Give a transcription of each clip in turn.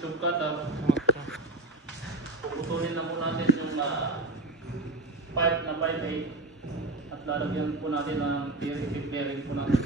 tube cutter. Okay. Puputulin na po natin yung pipe na pipe 8 at lalagyan po natin ng bearing po natin.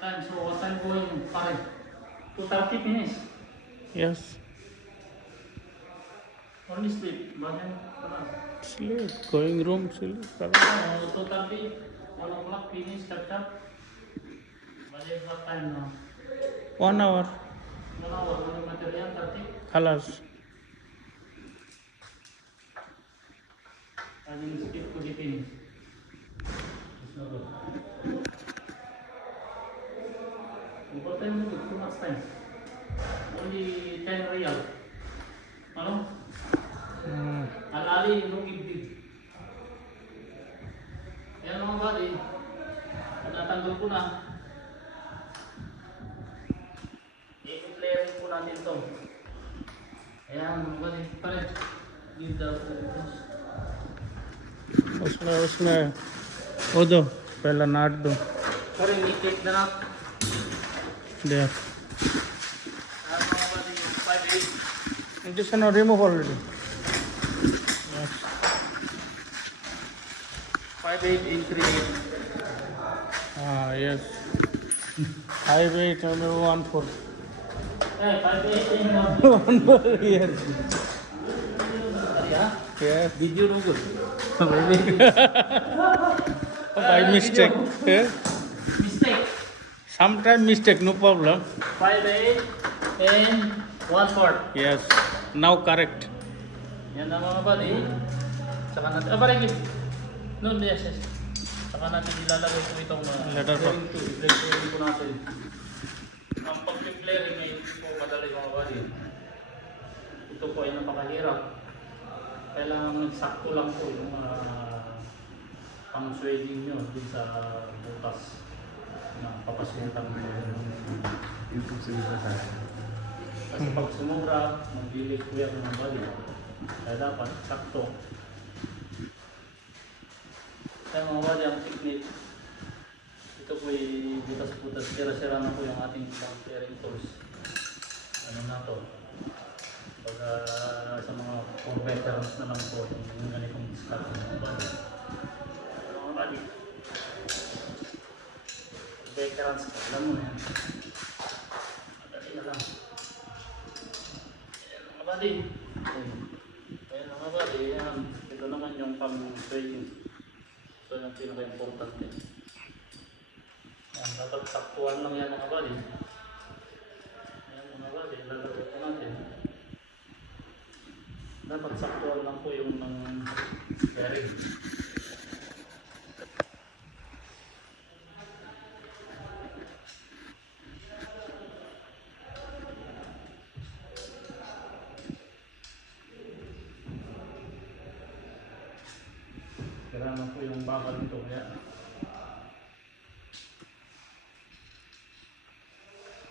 So what time going pare? 2:30 finish. Yes. Only sleep. Bakit? Sleep. Going room sleep. 2:30. 1 o'clock finish. Chap. Balik what time now? 1 hour. 1 hour. Ano material? 30? Halas. I will skip to the finish. What time is it? Too much time. Only 10 real. Ano? Alali, no gibig. Yan mga buddy. Natanggol ko na. I-clearing po natin ito. Ayan mga buddy. Pare. Give the focus. Usme. Odo. Pela nardo. Pare, nikit na na. There. Ayan mga buddy. 5-8. This is not remove already. Yes. 5-8 in 3-8. Ah, yes. High weight, 1-4. Eh, 5-8 in 1-4, yes. ha? Yes. Video no good. By mistake. Yeah. Mistake. Sometimes mistake, no problem. 5-8 and 1-4. Yes. Now correct. Yan na mga buddy. Saka natin, parang no, yes. Saka natin ilalagay po itong Letter po. i-flaring po natin. Ang pag-flaring ay hindi po madali mga buddy. Ito po ay napakahirap. Kailangan sakto lang po yung pang-sweding nyo din sa butas na papasukan mo. Yung pagsalita sa akin. Kasi pag sumubra, mag-delete po yan mga buddy. Kaya dapat sakto. Kaya mga buddy, ang technique, ito po ay butas-butas, sira-sira na po yung ating clearing tools. Ano na to? Pag sa mga for veterans na lang po, yung ganitong discard mga buddy. Mga buddy, veterans po, alam mo yan. Madali na lang. Ayan mga buddy. Ayan mga buddy, ayan. Ito naman yung pang-trading. Ito yung pinaka-importante. Ayan, dapat saktuan lang yan mga buddy. Ayan mga buddy, lalagay ko natin. Dapat saktuan lang po yung ng bearing. Kaya na po yung bakal nito kaya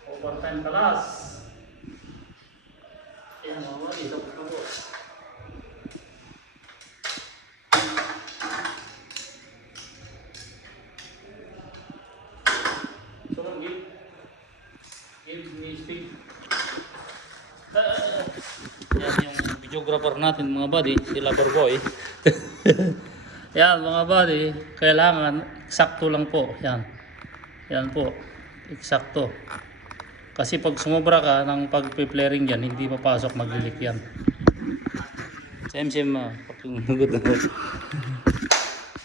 overtime talas. Ayan mga buddy, tapos na po. So give me speed. Yan yung videographer natin mga buddy, si Loverboy. Yan mga buddy, kailangan eksakto lang po. Yan. Yan po. Eksakto. Kasi pag sumobra ka ng pag-flaring yan, hindi papasok, maglilik yan. Same.